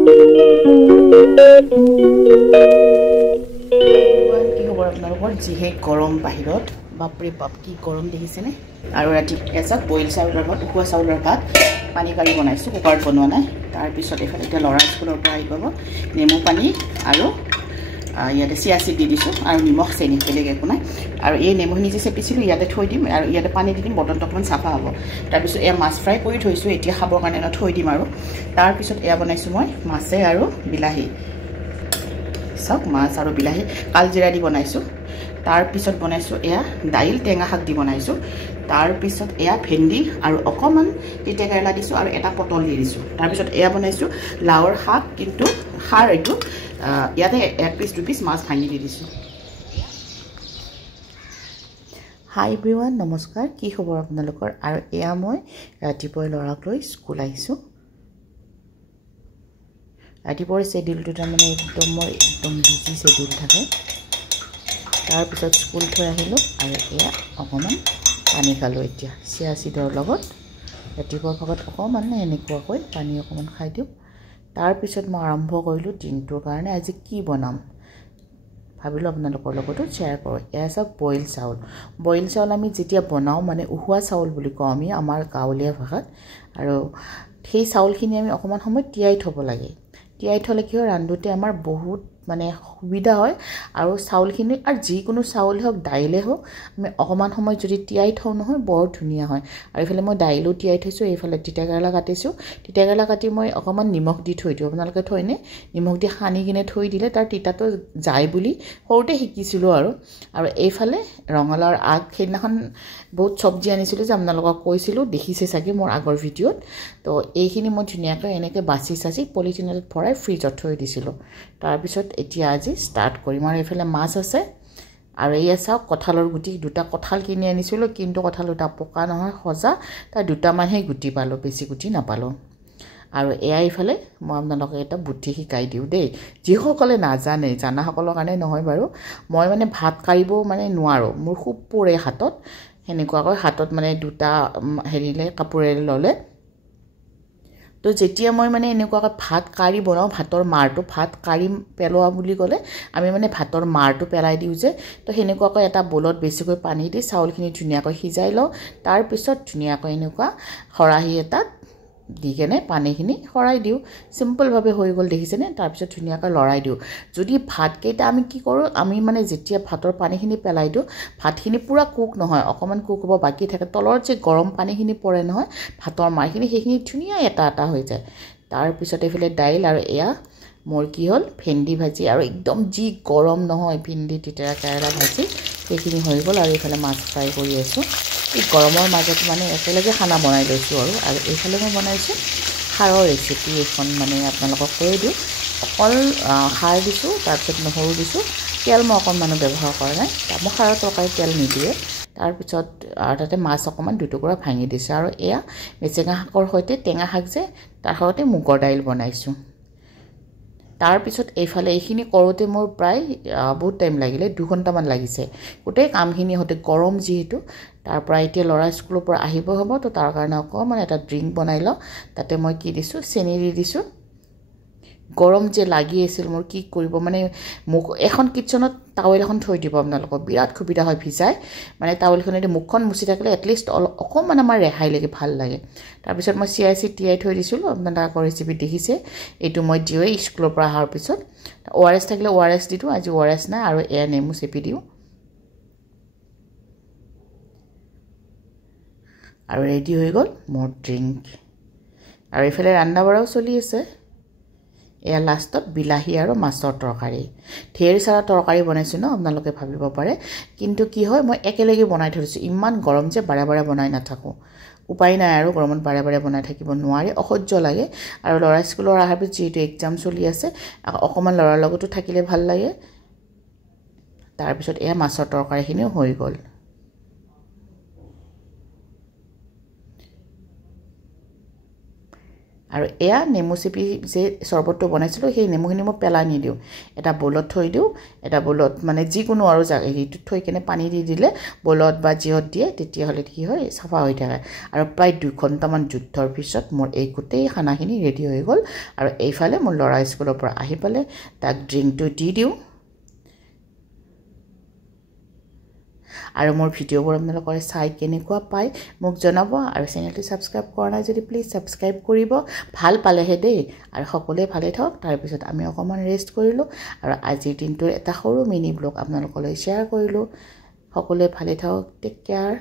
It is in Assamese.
কি খবৰ আপোনালোকৰ? যিহে গৰম বাহিৰত, বাপৰে বাপ কি গৰম দেখিছেনে? আৰু ৰাতি এসাঁজ বইল চাউলৰ ভাত, উখোৱা চাউলৰ ভাত পানী কাঢ়ি বনাইছোঁ, কুকাৰত বনোৱা নাই। তাৰপিছত এইফালে এতিয়া ল'ৰা স্কুলৰ পৰা আহি পাব, নেমু পানী আৰু ইয়াতে চিয়া চিড দি দিছোঁ আৰু নিমখ চেনি, বেলেগ একো নাই। আৰু এই নেমুখিনি যে চেপিছিলোঁ ইয়াতে থৈ দিম আৰু ইয়াতে পানী দি দিম, বটলটো অকণমান চাফা হ'ব। তাৰপিছত এয়া মাছ ফ্ৰাই কৰি থৈছোঁ, এতিয়া খাবৰ কাৰণে থৈ দিম। আৰু তাৰপিছত এয়া বনাইছোঁ মই মাছে আৰু বিলাহী, চাওক মাছ আৰু বিলাহী কালজিৰা দি বনাইছোঁ। তাৰপিছত বনাইছোঁ এয়া দাইল টেঙা শাক দি বনাইছোঁ। তাৰপিছত এয়া ভেন্দি আৰু অকণমান তিতা কেৰেলা দিছোঁ আৰু এটা পটল দি দিছোঁ। তাৰপিছত এয়া বনাইছোঁ লাওৰ শাক, কিন্তু খাৰ এইটো, ইয়াতে 1 পিচ 2 পিচ মাছ ভাঙি দি দিছোঁ। হাই এভৰিৱান, নমস্কাৰ, কি খবৰ আপোনালোকৰ? আৰু এয়া মই ৰাতিপুৱাই ল'ৰাক লৈ স্কুল আহিছোঁ। ৰাতিপুৱাৰ শ্বেডিউলটো তাৰমানে একদম বিজি শ্বেডিউল থাকে। তাৰপিছত স্কুল থৈ আহিলোঁ আৰু এয়া অকণমান পানী খালোঁ এতিয়া চিয়া চিডৰ লগত। ৰাতিপুৱাৰ ভাগত অকণমান এনেকুৱাকৈ পানী অকণমান খাই দিওঁ। তাৰপিছত মই আৰম্ভ কৰিলোঁ দিনটোৰ কাৰণে আজি কি বনাম, ভাবিলোঁ আপোনালোকৰ লগতো শ্বেয়াৰ কৰোঁ। এয়া চাওক বইল চাউল। বইল চাউল আমি যেতিয়া বনাওঁ মানে উখোৱা চাউল বুলি কওঁ আমি আমাৰ গাঁৱলীয়া ভাষাত। আৰু সেই চাউলখিনি আমি অকণমান সময় তিয়াই থ'ব লাগে। তিয়াই থ'লে কি হয়, ৰান্ধোতে আমাৰ বহুত মানে সুবিধা হয়। আৰু চাউলখিনি আৰু যিকোনো চাউলে হওক দাইলে হওক আমি অকণমান সময় যদি তিয়াই থওঁ নহয় বৰ ধুনীয়া হয়। আৰু এইফালে মই দাইলো তিয়াই থৈছোঁ, এইফালে তিতা কেৰেলা কাটিছোঁ। তিতা কেৰেলা কাটি মই অকণমান নিমখ দি থৈ দিওঁ, আপোনালোকে থয়নে? নিমখ দি সানি কিনে থৈ দিলে তাৰ তিতাটো যায় বুলি সৰুতে শিকিছিলোঁ। আৰু এইফালে ৰঙালাওৰ আগ, সেইদিনাখন বহুত চব্জি আনিছিলোঁ যে আপোনালোকক কৈছিলোঁ, দেখিছে চাগে মোৰ আগৰ ভিডিঅ'ত। তো এইখিনি মই ধুনীয়াকৈ এনেকৈ বাচি চাচি পলিথিনত ভৰাই ফ্ৰিজত থৈ দিছিলোঁ। তাৰপিছত এতিয়া আজি ষ্টাৰ্ট কৰিম। আৰু এইফালে মাছ আছে। আৰু এয়া চাওক কঁঠালৰ গুটি, 2টা কঁঠাল কিনি আনিছিলোঁ, কিন্তু কঁঠাল 2টা পকা নহয়, সজা। তাৰ 2টামানহে গুটি পালোঁ, বেছি গুটি নাপালোঁ। আৰু এয়া ইফালে মই আপোনালোকক এটা বুদ্ধি শিকাই দিওঁ দেই, যিসকলে নাজানে, জানাসকলৰ কাৰণে নহয় বাৰু। মই মানে ভাত কাঢ়িব মানে নোৱাৰোঁ, মোৰ খুব পোৰে হাতত। সেনেকুৱাকৈ হাতত মানে 2টা হেৰিলে কাপোৰেৰে ল'লে। তো যেতিয়া মই মানে এনেকুৱাকৈ ভাত কাঢ়ি বনাওঁ, ভাতৰ মাৰটো, ভাত কাঢ়ি পেলোৱা বুলি ক'লে আমি মানে ভাতৰ মাৰটো পেলাই দিওঁ যে, তো সেনেকুৱাকৈ এটা বলত বেছিকৈ পানী দি চাউলখিনি ধুনীয়াকৈ সিজাই লওঁ। তাৰপিছত ধুনীয়াকৈ এনেকুৱা খৰাহী এটাত দি কেনে পানীখিনি শৰাই দিওঁ, চিম্পলভাৱে হৈ গ'ল, দেখিছেনে? তাৰপিছত ধুনীয়াকৈ লৰাই দিওঁ। যদি ভাতকেইটা আমি কি কৰোঁ, আমি মানে যেতিয়া ভাতৰ পানীখিনি পেলাই দিওঁ, ভাতখিনি পূৰা কুক নহয়, অকণমান কুক হ'ব বাকী থাকে, তলৰ যে গৰম পানীখিনি পৰে নহয় ভাতৰ মাৰখিনি, সেইখিনি ধুনীয়া এটা এটা হৈ যায়। তাৰপিছত এইফালে দাইল, আৰু এয়া মোৰ কি হ'ল ভেন্দি ভাজি, আৰু একদম যি গৰম নহয় ভেন্দি তিতা কেৰেলা ভাজি, সেইখিনি হৈ গ'ল। আৰু এইফালে মাছ ফ্ৰাই কৰি আছোঁ। এই গৰমৰ মাজত মানে একেলগে খানা বনাই লৈছোঁ। আৰু এইফালে মই বনাইছোঁ খাৰৰ ৰেচিপি এখন, মানে আপোনালোকক কৈ দিওঁ। অকল খাৰ দিছোঁ, তাৰপিছত নহৰু দিছোঁ, তেল মই অকণমানো ব্যৱহাৰ কৰা নাই, মই খাৰৰ তৰকাৰীত তেল নিদিয়ে। তাৰপিছত তাতে মাছ অকণমান 2 টুকুৰা ভাঙি দিছোঁ। আৰু এয়া মেচেঙা শাকৰ সৈতে, টেঙা শাক যে তাৰ সৈতে মুগৰ দাইল বনাইছোঁ। তাৰপিছত এইফালে এইখিনি কৰোঁতে মোৰ প্ৰায় বহুত টাইম লাগিলে, 2 ঘণ্টামান লাগিছে গোটেই কামখিনি হওঁতে, গৰম যিহেতু। তাৰপৰা এতিয়া ল'ৰা স্কুলৰ পৰা আহিব হ'ব, তো তাৰ কাৰণে অকণমান এটা ড্ৰিংক বনাই লওঁ। তাতে মই কি দিছোঁ, চেনি দি দিছোঁ। গৰম যে লাগি আছিল মোৰ, কি কৰিব মানে, মুখ এখন কিটচেনত টাৱেল এখন থৈ দিব আপোনালোকৰ, বিৰাট সুবিধা হয় ভিজাই, মানে টাৱেলখনেদি মুখখন মুচি থাকিলে এটলিষ্ট অকণমান আমাৰ ৰেহাই লাগে, ভাল লাগে। তাৰপিছত মই চিয়া চিড তিয়াই থৈ দিছিলোঁ, আপোনালোকৰ ৰেচিপি দেখিছে। এইটো মই দিওঁৱেই স্কুলৰ পৰা অহাৰ পিছত। ORS থাকিলে ORS দি দিওঁ, আজি ORS নাই। আৰু এয়া নেমু চেপি দিওঁ। আৰু ৰেডি হৈ গ'ল মোৰ ড্ৰিংক। আৰু এইফালে ৰন্ধা বঢ়াও চলি আছে। এয়া লাষ্টত বিলাহী আৰু মাছৰ তৰকাৰী, ঢেৰ সাৰা তৰকাৰী বনাইছোঁ ন, আপোনালোকে ভাবিব পাৰে। কিন্তু কি হয়, মই একেলগে বনাই থৈ দিছোঁ, ইমান গৰম যে বাৰে বাৰে বনাই নাথাকোঁ, উপায় নাই। আৰু গৰমত বাৰে বাৰে বনাই থাকিব নোৱাৰি, অসহ্য লাগে। আৰু ল'ৰা স্কুলৰ অহাৰ পিছত যিহেতু এক্সাম চলি আছে, অকণমান ল'ৰাৰ লগতো থাকিলে ভাল লাগে। তাৰপিছত এয়া মাছৰ তৰকাৰীখিনিও হৈ গ'ল। আৰু এয়া নেমু চেপি যে চৰবতটো বনাইছিলোঁ সেই নেমুখিনি মই পেলাই নিদিওঁ এটা বলত থৈ দিওঁ এটা বলত মানে যিকোনো আৰু হেৰিটোত থৈ কেনে পানী দি দিলে বলত বা জিহত দিয়ে তেতিয়াহ'লে কি হয় চাফা হৈ থাকে আৰু প্ৰায় 2 ঘণ্টামান যুদ্ধৰ পিছত মোৰ এই গোটেই খানাখিনি ৰেডি হৈ গ'ল আৰু এইফালে মোৰ ল'ৰা স্কুলৰ পৰা আহি পালে তাক ড্ৰিংকটো দি দিওঁ আৰু মোৰ ভিডিঅ'বোৰ আপোনালোকে চাই কেনেকুৱা পায় মোক জনাব আৰু চেনেলটো সাবস্ক্ৰাইব কৰা নাই যদি প্লিজ সাবস্ক্ৰাইব কৰিব ভাল পালেহে দেই আৰু সকলোৱে ভালে থাকক তাৰ পিছত আমি অকমান ৰেষ্ট কৰিলো আৰু আজিৰ দিনটোৰ এটা সৰু মিনি ব্লগ আপোনালোকলৈ শ্বেয়াৰ কৰিলো সকলোৱে ভালে থাকক টেক কেয়াৰ